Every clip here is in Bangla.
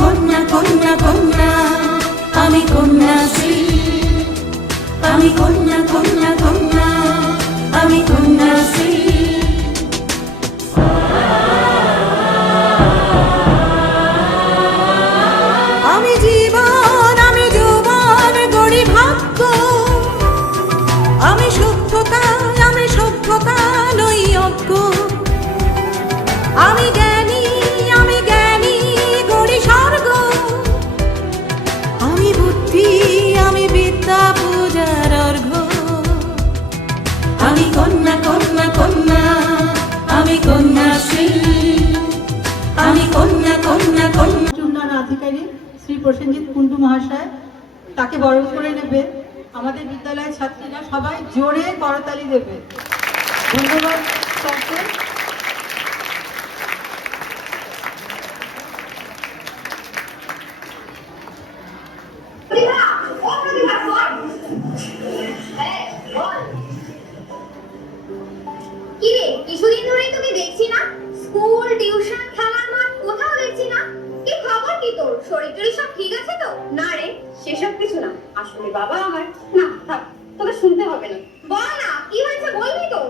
কন্যা কন্যা কন্যা, আমি কন্যাশ্রী। আমি কন্যা কন্যা কন্যা, আমি কন্যাশ্রী। আমি জীবন, আমি যৌবন গড়ি ভাগ্য। আমি সভ্যতা, আমি সভ্যতা লই অজ্ঞ। আমি জ্ঞানী, আমি জ্ঞানী গড়ি স্বর্গ। আমি বুদ্ধি, আমি বিদ্যা পূজার অর্ঘ্য। আমি কন্যা কন্যা কন্যা, আমি কন্যাশ্রী। আমি কন্যা কন্যা কন্যা। উন্নয়ন আধিকারিক শ্রী প্রসেনজিৎ কুন্ডু মহাশয়, তাকে বরণ করে নেবে। আমাদের বিদ্যালয়ের ছাত্রীরা সবাই জোরে করতালি দেবে। ধন্যবাদ স্যারকে। কিরে, কিছুদিন ধরেই তোকে দেখছি না। স্কুল, টিউশন, খেলার মাঠ কোথাও দেখছি না। কি খবর কি তোর? শরীর টরীর সব ঠিক আছে তো? না রে, সেসব কিছু না। আসলে বাবা আমার না, থাক, তোকে শুনতে হবে না। বল না, কি হয়েছে বলবি তো।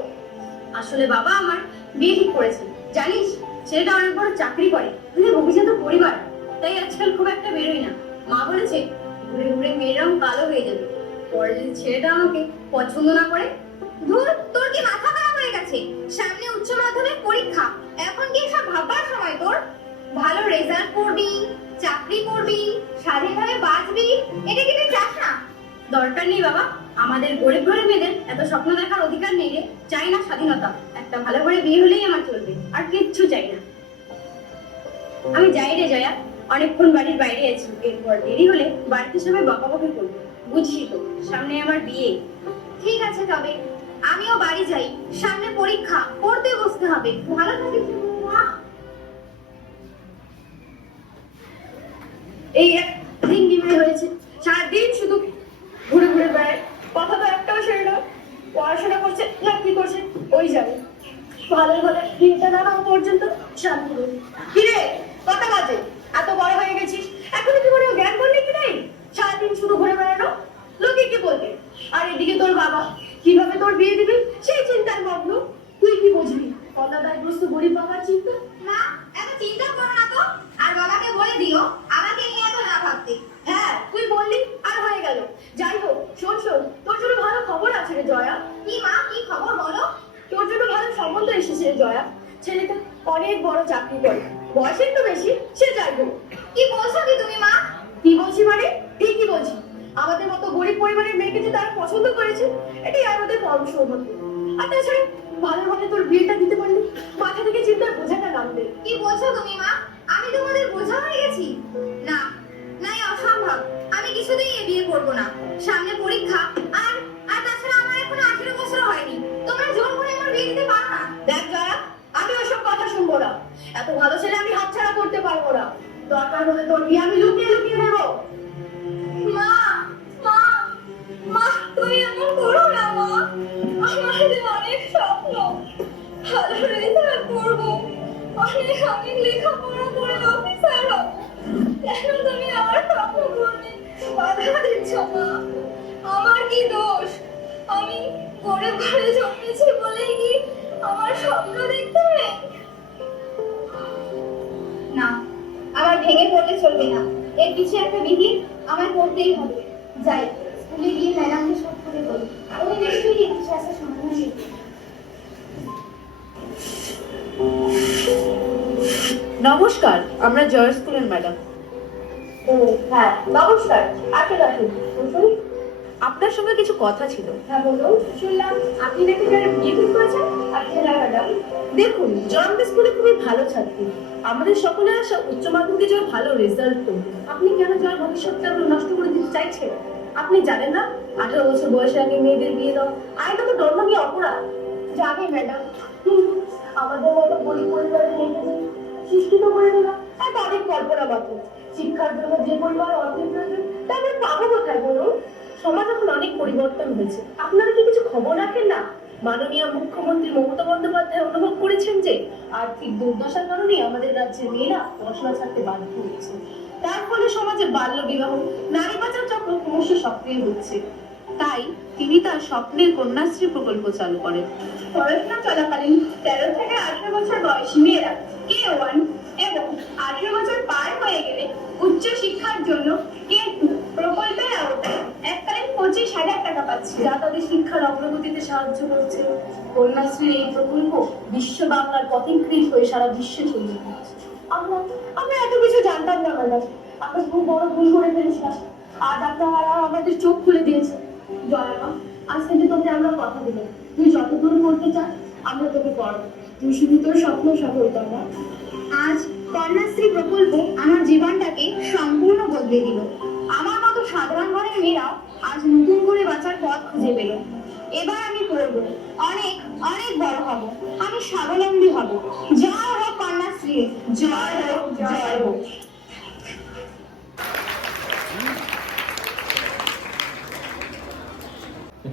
আসলে বাবা আমার বিয়ে ঠিক করেছে। জানিস, ছেলেটা অনেক বড় চাকরি করে, অনেক অভিজাত পরিবার। তাই আজকাল খুব একটা বেরোই না। মা বলেছে ঘুরে ঘুরে মেয়ের রং কালো হয়ে যাবে। পরে যদি ছেলেটা আমাকে পছন্দ না করে। ধুর, তোর কি মাথা খারাপ হয়ে গেছে? সামনে উচ্চ মাধ্যমিক পরীক্ষা, এখন কি সব ভাববার সময় তোর? ভালো রেজাল্ট করবি, চাকরি করবি, স্বাধীনভাবে বাঁচবি, এটা কি তুই চাস না? দরকার নেই বাবা, আমাদের গরিব ঘরের মেয়েদের এত স্বপ্ন দেখার অধিকার নেই রে। চাই না স্বাধীনতা, একটা ভালো করে বিয়ে হলেই আমার চলবে, আর কিচ্ছু চাই না। আমি যাই রে জয়া, অনেকক্ষণ বাড়ির বাইরে আছি। এরপর দেরি হলে বাড়িতে সবাই বকাবকি করবে। বুঝছি তো, সামনে আমার বিয়ে। ঠিক আছে, তবে আমিও বাড়ি যাই। সামনে পরীক্ষা, পড়তে বসতে হবে। ভালো থাকিস। এই এক ডিঙ্গি মেয়ে হয়েছে, সারাদিন শুধু ঘুরে ঘুরে বেড়ায়। কথা তো একটাও শোনে না। পড়াশোনা করছে না কি করছে ওই জানে। ভালো ভালো বিয়েটা না হওয়া পর্যন্ত শান্তি নেই। কিরে, কত বাজে? এত বড় হয়ে গেছিস, এখনো কি কোনো জ্ঞান করলি কি নাই? সারাদিন শুধু ঘুরে বেড়ানো, লোকে কি বলবে? আর এদিকে তোর বাবা কিভাবে তোর বিয়ে দিবি সেই চিন্তায় মগ্ন। তুই কি বুঝবি কন্যাদায়গ্রস্ত গরিব বাবার চিন্তা? না, এত চিন্তা করো না তো। আর বাবাকে বলে দিও আমাকে নিয়ে এত না ভাবতে। হ্যাঁ, তুই বললি আর হয়ে গেল। যাই হোক, শোন শোন, তোর জন্য ভালো খবর আছে রে জয়া। কি মা, কি খবর বলো? তোর জন্য ভালো সম্বন্ধ এসেছে রে জয়া। ছেলেটা অনেক বড় চাকরি করে, বয়স একটু বেশি, সে যাই হোক। কি বলছো কি তুমি মা? কি বলছি মানে? ঠিকই বলছি। আমাদের মতো গরিব পরিবারের মেয়েকে যে তারা পছন্দ করেছে, এটাই আমাদের পরম সৌভাগ্য। আর তাছাড়া ভালোভাবে তোর বিয়েটা দিতে পারলি, মাথা থেকে চিন্তার বোঝাটা নামবে। কি বলছো তুমি মা? আমি তোমাদের বোঝা হয়ে গেছি? না না, এ অসম্ভব। আমি কিছুতেই এ বিয়ে করবো না। সামনে পরীক্ষা, আর আর তাছাড়া আমার এখনো 18 বছর হয়নি। তোমরা জোর করে আমার বিয়ে দিতে পারো না। দেখ জয়া, আমি ওসব কথা শুনবো না। এত ভালো ছেলে আমি হাতছাড়া করতে পারবো না। দরকার হলে তোর বিয়ে আমি লুকিয়ে লুকিয়ে দেবো। মা, মা, মা, তুমি এমন করো না মা। আমাদের অনেক স্বপ্ন, ভালো রেজাল্ট করবো, অনেক অনেক লেখাপড়া করে অফিসার হবো। কেন তুমি আমার স্বপ্ন পূরণে বাধা দিচ্ছ মা? আমার কি দোষ? আমি গরিব ঘরে জন্মেছি বলেই কি আমার স্বপ্ন দেখতে নেই? না, আমার ভেঙে পড়লে চলবে না। এর কিছু একটা বিধি আমায় করতেই হবে। যাই, স্কুলে গিয়ে ম্যাডামকে সব করে বলি। উনি নিশ্চয়ই এই কিছু একটা সমাধান দেবেন। নমস্কার, আমরা জয় স্কুলের ম্যাডাম। ও হ্যাঁ, নমস্কার। আসুন আসুন, বসুন। আপনার সঙ্গে কিছু কথা ছিল। হ্যাঁ বলুন। শুনলাম আপনি নাকি যারা বিয়ে ঠিক করেছেন। আচ্ছা ম্যাডাম, দেখুন, জয় আমাদের স্কুলে খুবই ভালো ছাত্রী। আমাদের সকলে আশা উচ্চ মাধ্যমিকে জয় ভালো রেজাল্ট করবে। আপনি কেন জয় ভবিষ্যৎটা নষ্ট করে দিতে চাইছেন? আপনি জানেন না 18 বছর বয়সের আগে মেয়েদের বিয়ে দেওয়া আইনত ধর্মীয় অপরাধ? জানি ম্যাডাম, আমাদের মতো গরিব পরিবারের মেয়েদের শিক্ষিত করে তোলা এক অনেক কল্পনা মাত্র। শিক্ষার জন্য যে পরিবার অর্থের প্রয়োজন তা আমরা পাবো কোথায় বলুন? সমাজ এখন অনেক পরিবর্তন হয়েছে। আপনারা কি কিছু খবর রাখেন না? মাননীয় মুখ্যমন্ত্রী মমতা বন্দ্যোপাধ্যায় অনুভব করেছেন যে আর্থিক দুর্দশার কারণে আমাদের রাজ্যের মেয়েরা পড়াশোনা ছাড়তে বাধ্য হয়েছে। তার ফলে সমাজে বাল্য বিবাহ, নারী পাচার চক্র ক্রমশ সক্রিয় হচ্ছে। তাই তিনি তার স্বপ্নের কন্যাশ্রী প্রকল্প চালু করেন। পড়াশোনা চলাকালীন 13 থেকে 18 বছর বয়সী মেয়েরা K1 এবং 18 বছর পার হয়ে গেলে উচ্চ শিক্ষার জন্য K2 প্রকল্পের আওতায় এককালীন 25,000 টাকা পাচ্ছে, যা তাদের শিক্ষার অগ্রগতিতে সাহায্য করছে। কন্যাশ্রীর এই প্রকল্প বিশ্ব বাংলার পথিকৃৎ হয়ে সারা বিশ্বে ছড়িয়ে পড়ছে। আমরা এত কিছু জানতাম না ম্যাডাম। আমরা খুব বড় ভুল করে ফেলেছিলাম। আজ আপনারা আমাদের চোখ খুলে দিয়েছে। জয়া মা, আজ থেকে তোকে আমরা কথা দিলাম, তুই যতদূর করতে চাস আমরা তোকে পড়াবো। তুই শুধু তোর স্বপ্ন সফল কর না। আজ কন্যাশ্রী প্রকল্প আমার জীবনটাকে সম্পূর্ণ বদলে দিল। আমার মতো সাধারণ ঘরের মেয়েরাও আজ নতুন করে বাঁচার পথ খুঁজে পেল। এবার আমি করব, অনেক অনেক বড় হব, আমি স্বাবলম্বী হব। জয় হোক কন্যাশ্রী, জয় হোক, জয় হোক।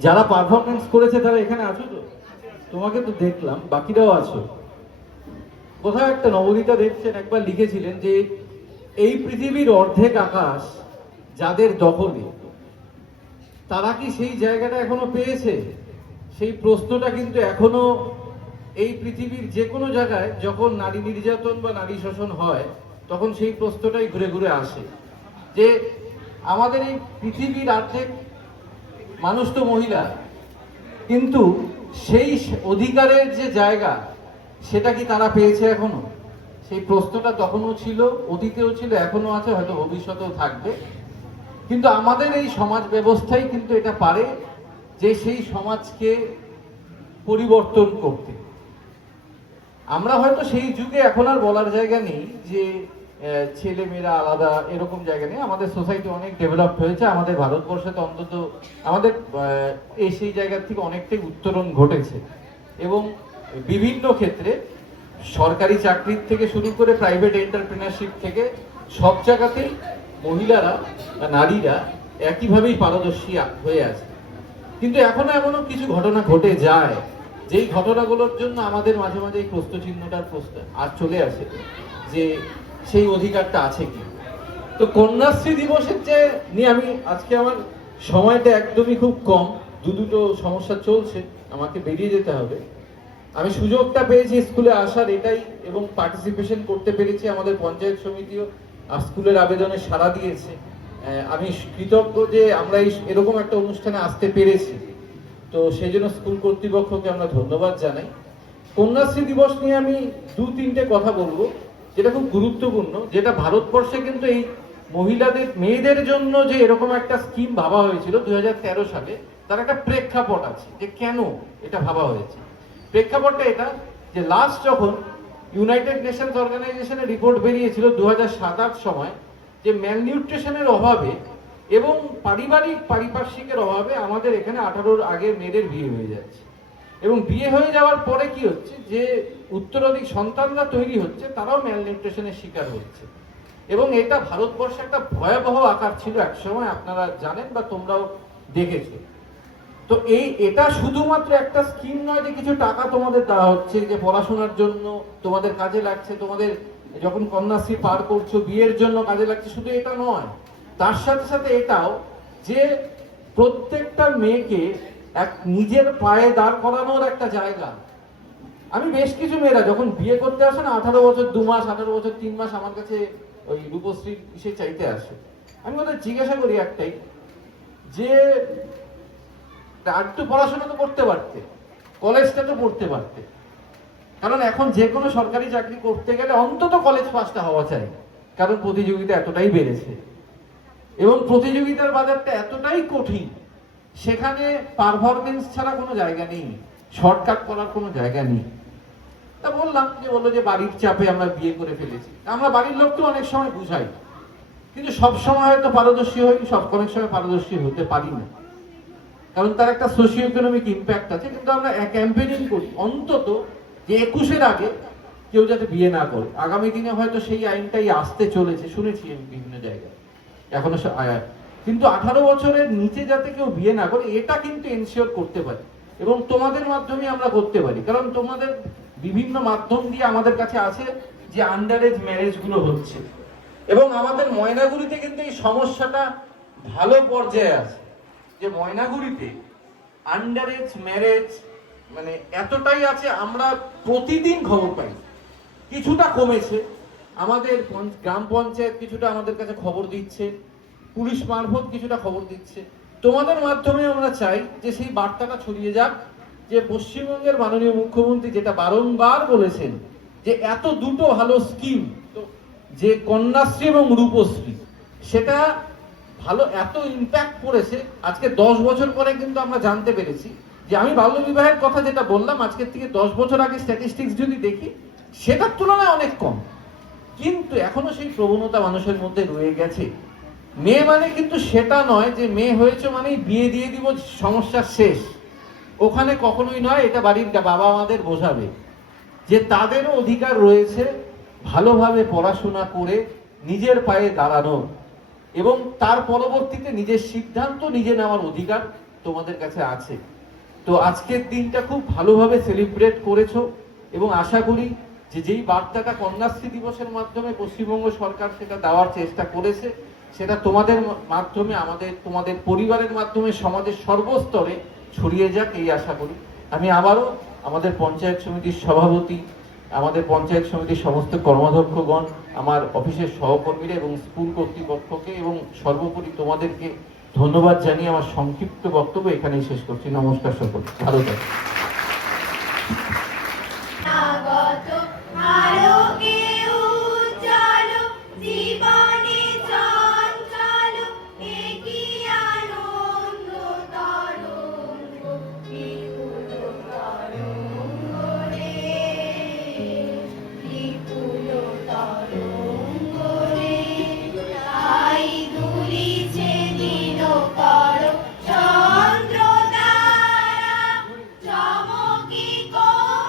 যারা পারফরমেন্স করেছে তারা এখানে আছো তো? তোমাকে তো দেখলাম, বাকিরাও আছো। কোথাও একটা নবনীতা দেখছেন একবার লিখেছিলেন যে এই পৃথিবীর অর্ধেক আকাশ যাদের দখলে, তারা কি সেই জায়গাটা এখনো পেয়েছে? সেই প্রশ্নটা কিন্তু এখনো এই পৃথিবীর যে কোনো জায়গায় যখন নারী নির্যাতন বা নারী শোষণ হয় তখন সেই প্রশ্নটাই ঘুরে ঘুরে আসে যে আমাদের এই পৃথিবীর অর্ধেক মানুষ তো মহিলা, কিন্তু সেই অধিকারের যে জায়গা সেটা কি তারা পেয়েছে এখনো? সেই প্রশ্নটা তখনও ছিল, অতীতেও ছিল, এখনো আছে, হয়তো ভবিষ্যতেও থাকবে। কিন্তু আমাদের এই সমাজ ব্যবস্থাই কিন্তু এটা পারে যে সেই সমাজকে পরিবর্তন করতে। আমরা হয়তো সেই যুগে এখন আর বলার জায়গা নেই যে ছেলে মেয়েরা আলাদা, এরকম জায়গা নেই। আমাদের সোসাইটি অনেক ডেভেলপ হয়েছে, আমাদের ভারতবর্ষে তো অন্তত আমাদের এই সেই জায়গার থেকে অনেকটাই উত্তরণ ঘটেছে। এবং বিভিন্ন ক্ষেত্রে সরকারি চাকরির থেকে শুরু করে প্রাইভেট এন্টারপ্রেনারশিপ থেকে সব জায়গাতেই মহিলারা বা নারীরা একইভাবেই পারদর্শী হয়ে আছে। কিন্তু এখনো এমনও কিছু ঘটনা ঘটে যায় যেই ঘটনাগুলোর জন্য আমাদের মাঝে মাঝে এই প্রশ্নচিহ্নটার প্রশ্ন আর চলে আসে যে সেই অধিকারটা আছে কি। তো কন্যাশ্রী দিবসের যে নিয়ে আমি আজকে, আমার সময়টা একদমই খুব কম, দুটো সমস্যা চলছে, আমাকে বেরিয়ে যেতে হবে। আমি সুযোগটা পেয়েছি স্কুলে আসার এটাই, এবং পার্টিসিপেশন করতে পেরেছি। আমাদের পঞ্চায়েত সমিতিও স্কুলের আবেদনে সাড়া দিয়েছে। আমি কৃতজ্ঞ যে আমরা এরকম একটা অনুষ্ঠানে আসতে পেরেছি। তো সেই জন্য স্কুল কর্তৃপক্ষকে আমরা ধন্যবাদ জানাই। কন্যাশ্রী দিবস নিয়ে আমি 2-3টে কথা বলবো যেটা খুব গুরুত্বপূর্ণ, যেটা ভারতবর্ষে কিন্তু এই মহিলাদের, মেয়েদের জন্য যে এরকম একটা স্কিম ভাবা হয়েছিল 2013 সালে, তার একটা প্রেক্ষাপট আছে যে কেন এটা ভাবা হয়েছে। প্রেক্ষাপটটা এটা যে লাস্ট যখন ইউনাইটেড নেশনস অর্গানাইজেশনের রিপোর্ট বেরিয়েছিল 2007-8 সময়, যে ম্যালনিউট্রিশনের অভাবে এবং পারিপার্শ্বিকের অভাবে আমাদের এখানে 18-র আগে মেয়েদের বিয়ে হয়ে যাচ্ছে। এবং বিয়ে হয়ে যাওয়ার পরে কি হচ্ছে, যে উত্তরাধিক সন্তানরা তৈরি হচ্ছে তারাও ম্যালনিউট্রিশনের শিকার হচ্ছে। এবং এটা ভারতবর্ষে একটা ভয়াবহ আকার ছিল একসময়, আপনারা জানেন বা তোমরাও দেখেছো। তো এটা শুধুমাত্র একটা স্কিম নয় যে কিছু টাকা তোমাদের দেওয়া হচ্ছে যে পড়াশোনার জন্য তোমাদের কাজে লাগছে, তোমাদের যখন কন্যাশ্রী পার করছো বিয়ের জন্য কাজে লাগছে, শুধু এটা নয়, তার সাথে সাথে এটাও যে প্রত্যেকটা মেয়েকে এক নিজের পায়ে দাঁড় করানোর একটা জায়গা। আমি বেশ কিছু মেয়েরা যখন বিয়ে করতে আসে না, 18 বছর 2 মাস, 18 বছর 3 মাস আমার কাছে ওই রূপশ্রী সে চাইতে আসে। আমি ওদের জিজ্ঞাসা করি একটাই, যে আর তো পড়াশোনা তো করতে পারতে, কলেজটা তো পড়তে পারতে, কারণ এখন যে কোনো সরকারি চাকরি করতে গেলে অন্তত কলেজ পাসটা হওয়া চাই, কারণ প্রতিযোগিতা এতটাই বেড়েছে এবং প্রতিযোগিতার বাজারটা এতটাই কঠিন, সেখানে পারফরমেন্স ছাড়া কোনো জায়গা নেই, শর্টকাট করার কোনো জায়গা নেই। তা বললাম, যে বললো যে বাড়ির চাপে আমরা বিয়ে করে ফেলেছি। আমরা বাড়ির লোককে অনেক সময় বুঝাই, কিন্তু সব সময় হয়তো পারদর্শী হই, অনেক সময় পারদর্শী হতে পারি না, কারণ তার একটা সোশিও ইকোনমিক ইম্প্যাক্ট আছে। কিন্তু আমরা ক্যাম্পেইনিং করি অন্তত যে 21-এর আগে কেউ যাতে বিয়ে না করে। আগামী দিনে হয়তো সেই আইনটাই আসতে চলেছে, শুনেছি আমি বিভিন্ন জায়গায়, এখনো কিন্তু 18 বছরের নিচে যাতে কেউ বিয়ে না করে, এটা কিন্তু এনশিওর করতে পারি এবং তোমাদের মাধ্যমে আমরা করতে পারি। কারণ তোমাদের বিভিন্ন মাধ্যম দিয়ে আমাদের কাছে আছে যে আন্ডার এজ ম্যারেজ গুলো হচ্ছে, এবং আমাদের ময়নাগুড়িতে কিন্তু এই সমস্যাটা ভালো পর্যায়ে আছে, যে ময়নাগুড়িতে আন্ডার এজ ম্যারেজ মানে এতটাই আছে, আমরা প্রতিদিন খবর পাই। কিছুটা কমেছে, আমাদের গ্রাম পঞ্চায়েত কিছুটা আমাদের কাছে খবর দিচ্ছে, পুলিশ মারফত কিছুটা খবর দিচ্ছে। তোমাদের মাধ্যমে আমরা চাই যে সেই বার্তাটা ছড়িয়ে যাক, যে পশ্চিমবঙ্গের মাননীয় মুখ্যমন্ত্রী যেটা বারংবার বলেছেন যে এত দুটো ভালো স্কিম, তো যে কন্যাশ্রী এবং রূপশ্রী, সেটা ভালো এত ইম্প্যাক্ট পড়েছে। আজকে 10 বছর পরে কিন্তু আমরা জানতে পেরেছি যে আমি বাল্য বিবাহের কথা যেটা বললাম আজকের থেকে 10 বছর আগে স্ট্যাটিস্টিক্স যদি দেখি সেটার তুলনায় অনেক কম, কিন্তু এখনো সেই প্রবণতা মানুষের মধ্যে রয়ে গেছে। মেয়ে মানে কিন্তু সেটা নয় যে মেয়ে হয়েছে মানেই বিয়ে দিয়ে দিব, সমস্যা শেষ। ওখানে কখনোই নয়, এটা বাড়ির বাবা মাদের বোঝাবে যে তাদেরও অধিকার রয়েছে ভালোভাবে পড়াশোনা করে নিজের পায়ে দাঁড়ানো, এবং তার পরবর্তীতে নিজের সিদ্ধান্ত নিজে নেওয়ার অধিকার তোমাদের কাছে আছে। তো আজকের দিনটা খুব ভালোভাবে সেলিব্রেট করেছো, এবং আশা করি যে যেই বার্তাটা কন্যাশ্রী দিবসের মাধ্যমে পশ্চিমবঙ্গ সরকার সেটা দেওয়ার চেষ্টা করেছে, সেটা তোমাদের মাধ্যমে, তোমাদের পরিবারের মাধ্যমে সমাজের সর্বস্তরে ছড়িয়ে যাক, এই আশা করি। আমি আবারও আমাদের পঞ্চায়েত সমিতির সভাপতি, আমাদের পঞ্চায়েত সমিতির সমস্ত কর্মাধ্যক্ষগণ, আমার অফিসের সহকর্মীরা এবং স্কুল কর্তৃপক্ষকে এবং সর্বোপরি তোমাদেরকে ধন্যবাদ জানিয়ে আমার সংক্ষিপ্ত বক্তব্য এখানেই শেষ করছি। নমস্কার সকল, ভালো থাকবেন। আগত আলোকে উজ্জ্বল জীবনে চঞ্চল একি আনন্দ তরঙ্গ বিপুল তরঙ্গ রে, বিপুল তরঙ্গ রে। তাই দুলিছে দিনকর চন্দ্র তারা, চমকি কোন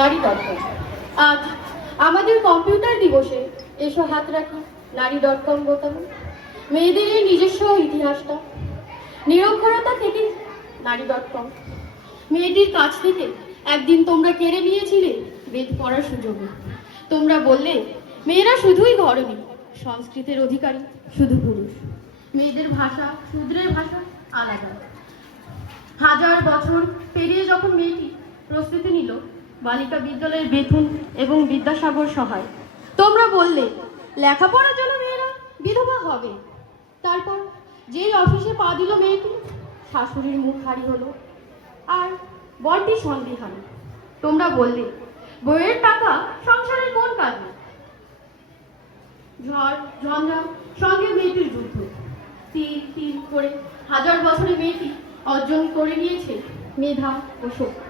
নারী.com। আজ আমাদের কম্পিউটার দিবসে এসো হাত রাখি নারী.com বোতামে। মেয়েদের এই নিজস্ব ইতিহাসটা নিরক্ষরতা থেকে নারী.com। মেয়েটির কাছ থেকে একদিন তোমরা কেড়ে নিয়েছিলে বেদ পড়ার সুযোগে। তোমরা বললে মেয়েরা শুধুই ঘরণী, সংস্কৃতের অধিকারী শুধু পুরুষ। মেয়েদের ভাষা শূদ্রের ভাষা আলাদা। হাজার বছর পেরিয়ে যখন মেয়েটি প্রস্তুতি নিল বালিকা বিদ্যালয়ের বেতন এবং বিদ্যাসাগর সহায়, তোমরা বললে লেখাপড়ার জন্য মেয়েরা বিধবা হবে। তারপর যেই অফিসে পা দিল মেয়েটি, শাশুড়ির মুখ হারি হলো আর বড়টি সন্দেহান। তোমরা বললে বইয়ের টাকা সংসারের কোন কাজে? ঝড় ঝঞ্ঝা সঙ্গে মেয়েটির যুদ্ধ, তিল তিল করে হাজার বছরে মেয়েটি অর্জন করে নিয়েছে মেধা ও শক্তি।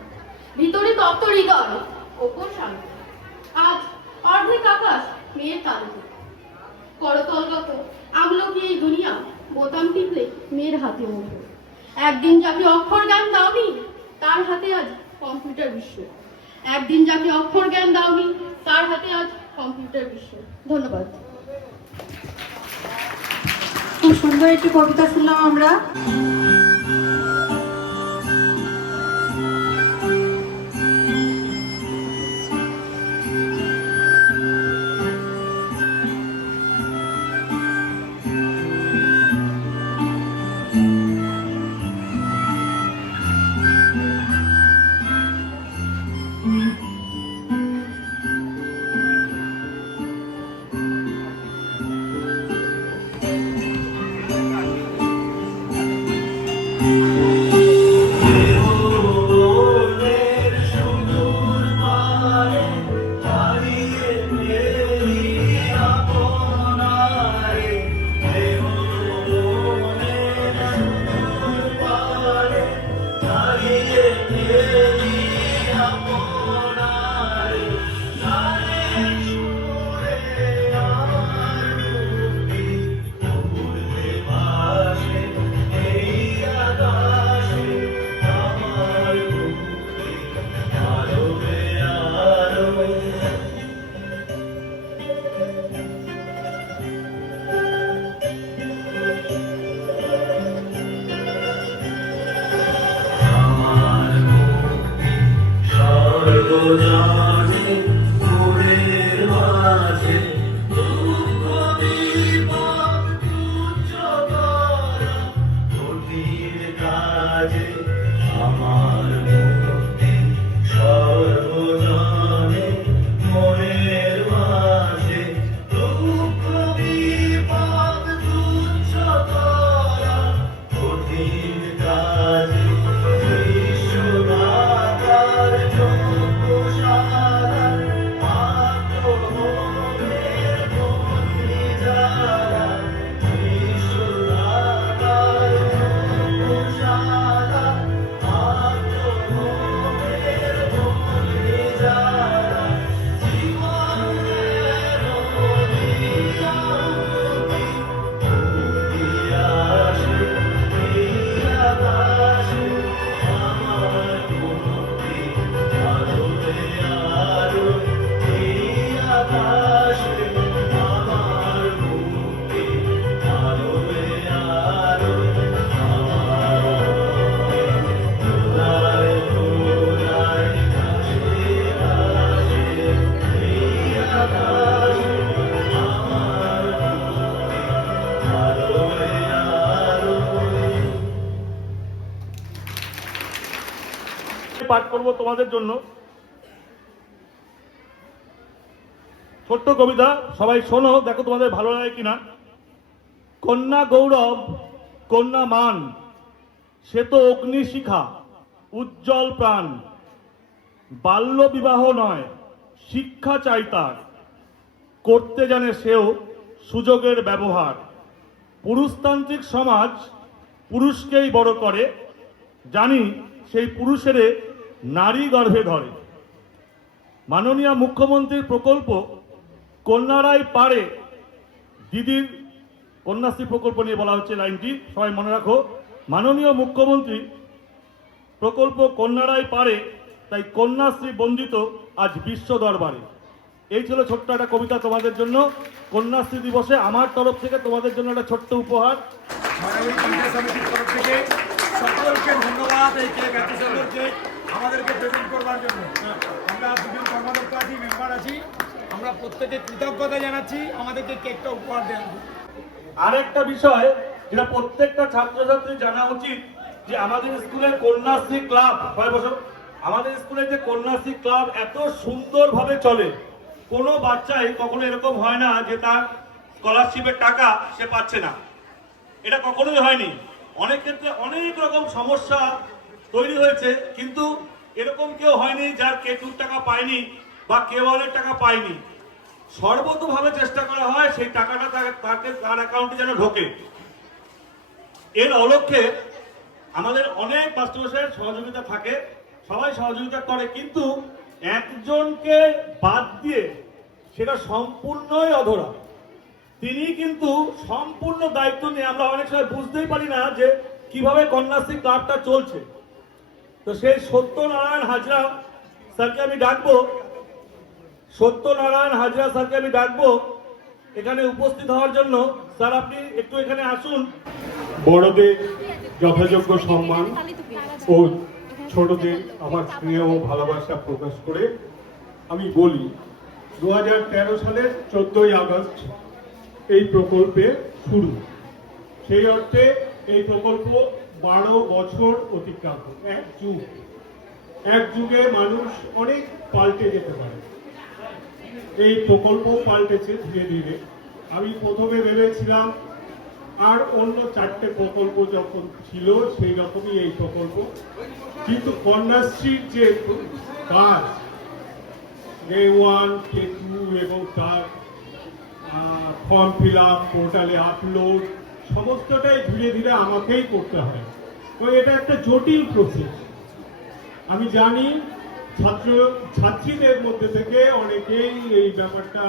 ভিতরে তপ্ত হৃদয়, ওপর শান্ত। আজ অর্ধেক আকাশ মেয়ের তালুতে। করতলগত আমলকি এই দুনিয়া বোতাম টিপলে মেয়ের হাতে মুঠো। একদিন যাকে অক্ষর জ্ঞান দাওনি তার হাতে আজ কম্পিউটার বিশ্ব। একদিন যাকে অক্ষর জ্ঞান দাওনি তার হাতে আজ কম্পিউটার বিশ্ব। ধন্যবাদ। খুব সুন্দর একটি কবিতা শুনলাম আমরা। পাঠ করব তোমাদের জন্য ছোট্ট কবিতা। সবাই শোনো, দেখো তোমাদের ভালো লাগে কিনা। কন্যা গৌরব, কন্যা মান, সে তো অগ্নিশিখা, উজ্জ্বল প্রাণ। বাল্য বিবাহ নয়, শিক্ষা চাই তার, করতে জানে সেও সুযোগের ব্যবহার। পুরুষতান্ত্রিক সমাজ পুরুষকেই বড় করে, জানি সেই পুরুষের নারী গর্ভে ধরে। মাননীয় মুখ্যমন্ত্রীর প্রকল্প কন্যারাই পারে, দিদির কন্যাশ্রী প্রকল্প নিয়ে বলা হচ্ছে লাইনটি, সবাই মনে রাখো। মাননীয় মুখ্যমন্ত্রী প্রকল্প কন্যারাই পারে, তাই কন্যাশ্রী বঞ্চিত আজ বিশ্ব দরবারে। এই ছিল ছোট্ট একটা কবিতা তোমাদের জন্য। কন্যাশ্রী দিবসে আমার তরফ থেকে তোমাদের জন্য একটা ছোট্ট উপহার। মানবিক পঞ্চায়েত সমিতির তরফ থেকে সকলকে ধন্যবাদ এই কেক এত সুন্দর কেক আমাদেরকে প্রেজেন্ট করবার জন্য। আমরা দুজন কর্মাধ্যক্ষ আছি, মেম্বার আছি, আমরা প্রত্যেকে কৃতজ্ঞতা জানাচ্ছি আমাদেরকে কেকটা উপহার দেন। আর একটা বিষয় যেটা প্রত্যেকটা ছাত্রছাত্রী জানা উচিত, যে আমাদের স্কুলের কন্যাশ্রী ক্লাব, আমাদের স্কুলে যে কন্যাশ্রী ক্লাব এত সুন্দরভাবে চলে, কোনো বাচ্চাই কখনো এরকম হয় না যে তার স্কলারশিপের টাকা সে পাচ্ছে না। এটা কখনোই হয়নি। অনেক ক্ষেত্রে অনেক রকম সমস্যা তৈরি হয়েছে, কিন্তু এরকম কেউ হয়নি যার K2 টাকা পায়নি বা K1 এর টাকা পায়নি। সর্বতোভাবে চেষ্টা করা হয় সেই টাকাটা তার অ্যাকাউন্টে যেন ঢোকে। এর অলক্ষ্যে আমাদের অনেক মাস্টারমশাইয়ের সহযোগিতা থাকে, সবাই সহযোগিতা করে, কিন্তু একজনকে বাদ দিয়ে সেটা সম্পূর্ণই অধরা। তিনি কিন্তু সম্পূর্ণ দায়িত্ব নিয়ে, আমরা অনেক সময় বুঝতেই পারি না যে কিভাবে কন্যাশ্রী ক্লাবটা চলছে। তো সেই সত্যনারায়ণ হাজরা স্যারকে আমি ডাকবো, এখানে উপস্থিত হওয়ার জন্য। স্যার, আপনি একটু এখানে আসুন। বড়দের যথাযোগ্য সম্মান ও ছোটদের আমার স্নেহ ও ভালোবাসা প্রকাশ করে আমি বলি, 2013 সালের 14ই আগস্ট এই প্রকল্পে শুরু। সেই অর্থে এই প্রকল্প 12 বছর অতিক্রান্ত, এক যুগে মানুষ অনেক পাল্টে যেতে পারে। এই প্রকল্প পাল্টেছে ধীরে ধীরে। আমি প্রথমে ভেবেছিলাম আর অন্য 4টে প্রকল্প যখন ছিল সেই রকমই এই প্রকল্প, কিন্তু কন্যাশ্রীর যে কাজ K1, K2 এবং তার ফর্ম ফিল আপ, পোর্টালে আপলোড, সমস্তটাই ধীরে ধীরে আমাকেই করতে হয়। তো এটা একটা জটিল প্রসেস। আমি জানি ছাত্রীদের মধ্যে থেকে অনেকেই এই ব্যাপারটা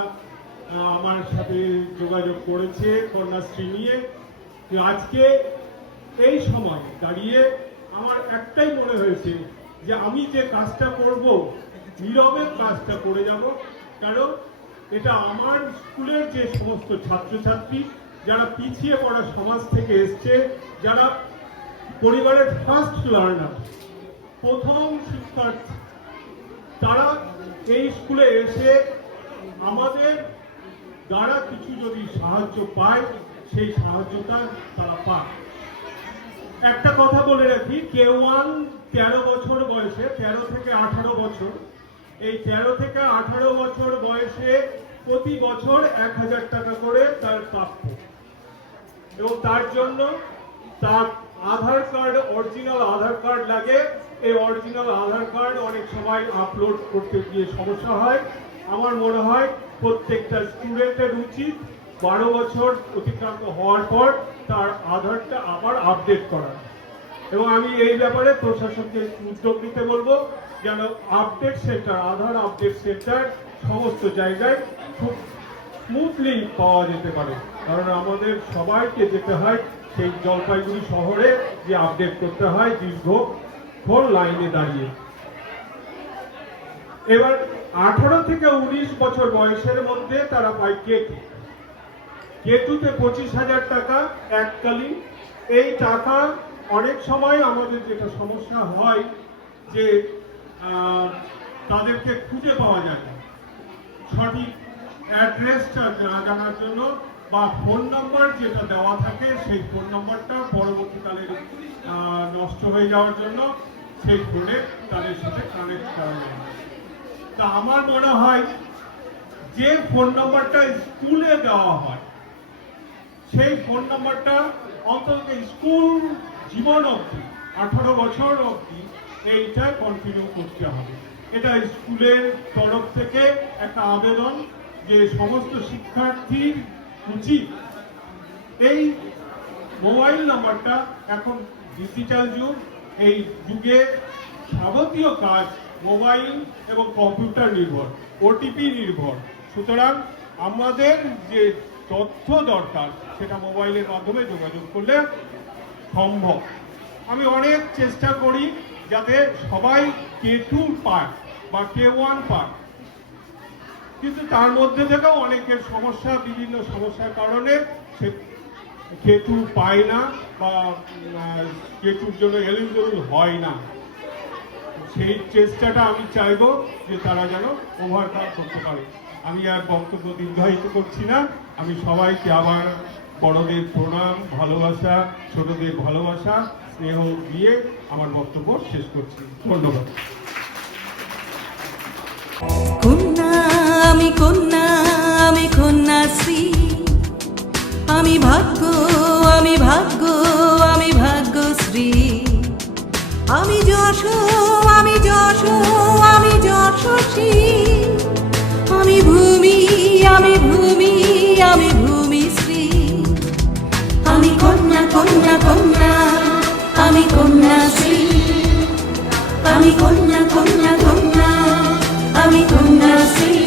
আমার সাথে যোগাযোগ করেছে কন্যাশ্রী নিয়ে। আজকে এই সময় দাঁড়িয়ে আমার একটাই মনে হয়েছে যে আমি যে কাজটা করব, নীরবে কাজটা করে যাব, কারণ এটা আমার স্কুলের যে সমস্ত ছাত্রছাত্রী যারা পিছিয়ে পড়া সমাজ থেকে এসছে, যারা পরিবারের ফার্স্ট লার্নার, প্রথম শিক্ষার্থী, তারা এই স্কুলে এসে আমাদের দ্বারা কিছু যদি সাহায্য পায়, সেই সাহায্যটা তারা পায়। একটা কথা বলে রাখি, K1 13 বছর বয়সে, 13 থেকে 18 বছর, এই 13 থেকে 18 বছর বয়সে প্রতি বছর 1000 টাকা করে তার প্রাপ্য, এবং তার জন্য তার আধার কার্ড, অরিজিনাল আধার কার্ড লাগে। এই অরিজিনাল আধার কার্ড অনেক সময় আপলোড করতে গিয়ে সমস্যা হয়। আমার মনে হয় প্রত্যেকটা স্টুডেন্টের উচিত 12 বছর অতিক্রান্ত হওয়ার পর তার আধারটা আবার আপডেট করা, এবং আমি এই ব্যাপারে প্রশাসনকে উদ্যোগ নিতে বলবো যেন আপডেট সেন্টার, আধার আপডেট সেন্টার সমস্ত জায়গায় খুব স্মুথলি পাওয়া যেতে পারে। কারণ আমাদের সবাইকে যেতে হয় সেই জলপাইগুড়ি শহরে, যে আপডেট করতে হয় দীর্ঘক্ষণ লাইনে দাঁড়িয়ে। এবার 18 থেকে 19 বছর বয়সের মধ্যে তারা পায় K2-তে 25,000 টাকা এককালীন। এই টাকা অনেক সময় আমাদের যেটা সমস্যা হয় যে তাদেরকে খুঁজে পাওয়া যায় না, সঠিক অ্যাড্রেসটা জানার জন্য বা ফোন নাম্বার যেটা দেওয়া থাকে সেই ফোন নাম্বারটা পরবর্তীকালে নষ্ট হয়ে যাওয়ার জন্য সেই ফোনে তাদের সাথে কানেক্ট করা যায়। তা আমার মনে হয় যে ফোন নাম্বারটা স্কুলে দেওয়া হয়, সেই ফোন নাম্বারটা অন্তত স্কুল জীবন অবধি, 18 বছর অবধি এইটা কন্টিনিউ করতে হবে। এটা স্কুলের তরফ থেকে একটা আবেদন যে সমস্ত শিক্ষার্থীর উচিত এই মোবাইল নাম্বারটা, এখন ডিজিটাল যুগ, এই যুগে যাবতীয় কাজ মোবাইল এবং কম্পিউটার নির্ভর, ওটিপি নির্ভর। সুতরাং আমাদের যে তথ্য দরকার সেটা মোবাইলের মাধ্যমে যোগাযোগ করলে সম্ভব। আমি অনেক চেষ্টা করি যাতে সবাই K2 পায় বা K1 পায়, কিন্তু তার মধ্যে থেকেও অনেকের সমস্যা, বিভিন্ন সমস্যার কারণে সে K2 পায় না বা K2-র জন্য এলিজিবল হয় না। সেই চেষ্টাটা আমি চাইবো যে তারা যেন ওভারকাম করতে পারে। আমি আর বক্তব্য দীর্ঘায়িত করছি না, আমি সবাইকে আবার বড়দের প্রণাম, ভালোবাসা, ছোটদের ভালোবাসা, স্নেহ দিয়ে আমার বক্তব্য শেষ করছি। ধন্যবাদ। কন্যা আমি কন্যা, আমি কন্যাশ্রী, আমি ভাগ্য, আমি ভাগ্য, আমি ভাগ্যশ্রী, আমি যশ, আমি যশ, আমি যশস্বী, আমি ভূমি, আমি ভূমি, আমি ভূমিশ্রী, আমি কন্যা কন্যা কন্যা, আমি কন্যাশ্রী, আমি কন্যা কন্যা কন্যা, আমি কন্যাশ্রী।